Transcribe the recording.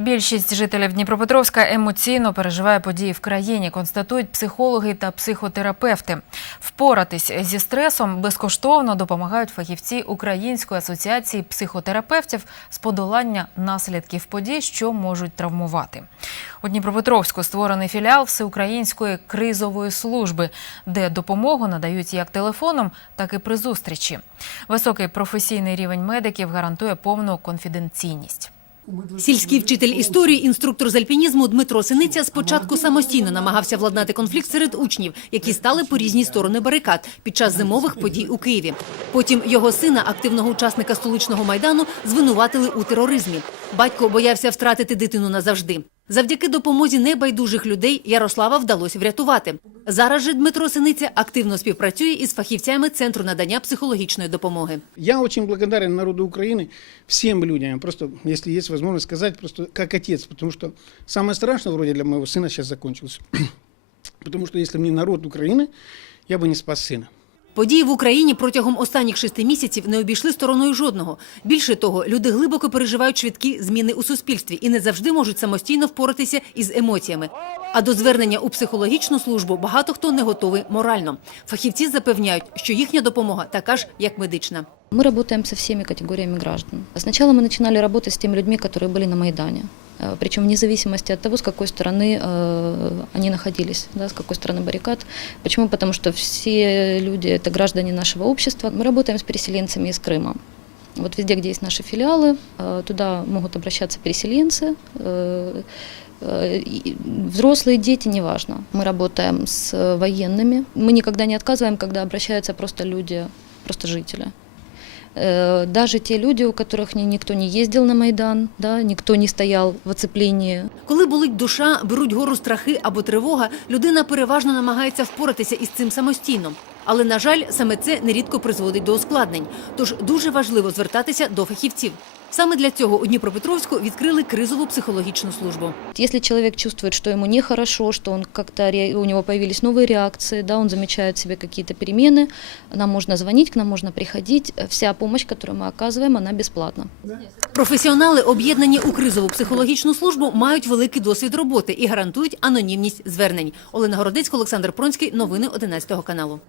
Більшість жителів Дніпропетровська емоційно переживає події в країні, констатують психологи та психотерапевти. Впоратись зі стресом безкоштовно допомагають фахівці Української асоціації психотерапевтів з подолання наслідків подій, що можуть травмувати. У Дніпропетровську створений філіал Всеукраїнської кризової служби, де допомогу надають як телефоном, так і при зустрічі. Високий професійний рівень медиків гарантує повну конфіденційність. Сільський вчитель історії, інструктор з альпінізму Дмитро Синиця спочатку самостійно намагався владнати конфлікт серед учнів, які стали по різні сторони барикад під час зимових подій у Києві. Потім його сина, активного учасника столичного майдану, звинуватили у тероризмі. Батько боявся втратити дитину назавжди. Завдяки допомозі небайдужих людей Ярослава вдалося врятувати. Зараз же Дмитро Синиця активно співпрацює із фахівцями центру надання психологічної допомоги. Я очень благодарен народу Украины, всем людям, просто, если есть возможность сказать, просто как отец, потому что самое страшное вроде для моего сына сейчас закончилось. Потому что если бы не народ Украины, я бы не спас сына. Події в Україні протягом останніх шести місяців не обійшли стороною жодного. Більше того, люди глибоко переживають швидкі зміни у суспільстві і не завжди можуть самостійно впоратися із емоціями. А до звернення у психологічну службу багато хто не готовий морально. Фахівці запевняють, що їхня допомога така ж, як медична. Мы работаем со всеми категориями граждан. Сначала мы начинали работать с теми людьми, которые были на Майдане. Э, Причем вне зависимости от того, с какой стороны э, они находились, да, с какой стороны баррикад. Почему? Потому что все люди – это граждане нашего общества. Мы работаем с переселенцами из Крыма. Вот везде, где есть наши филиалы, э, туда могут обращаться переселенцы, э, э, и взрослые, дети, неважно. Мы работаем с военными. Мы никогда не отказываем, когда обращаются просто люди, просто жители. Э, Даже ті люди, у которых ніхто не їздив на Майдан, да, ніхто не стояв в оцепленні. Коли болить душа, беруть гору страхи або тривога, людина переважно намагається впоратися із цим самостійно. Але, на жаль, саме це нерідко призводить до ускладнень. Тож дуже важливо звертатися до фахівців. Саме для цього у Дніпропетровську відкрили кризову психологічну службу. Если человек чувствует, что ему нехорошо, что он как-то ре- у него появились новые реакции, да, он замечает в себе какие-то перемены, нам можно звонить, к нам можно приходить. Вся помощь, которую мы оказываем, она бесплатна. Професіонали, об'єднані у кризову психологічну службу, мають великий досвід роботи і гарантують анонімність звернень. Олена Городецька, Олександр Пронський. Новини 11 каналу.